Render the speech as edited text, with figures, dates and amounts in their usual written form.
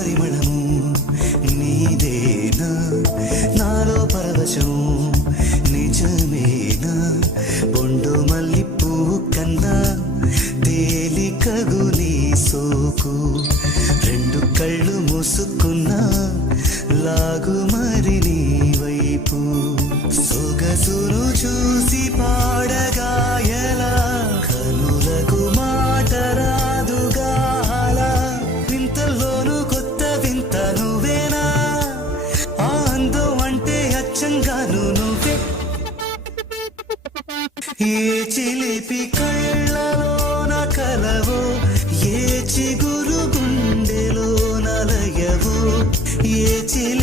పరిమళము నీదేనా నాలో పరవశం నిజమేనా బొండు మల్లి పువ్వు కన్నా తేలికగు నీ సోకు రెండు కళ్ళు మూసుకున్నా లాగు మరి నీ వైపు సొగసును చూసి పాడగాయలా కనులకు మాట రాదుగాల వింతల్లోనూ కొత్త వింత నువ్వేనా ఆ అందం అంటే అచ్చంగాను నువ్వే ఏ చిలిపి కళ్ళలోన కలవో ఏ చిగురు గుండెలో నలయవో ఏ చిలి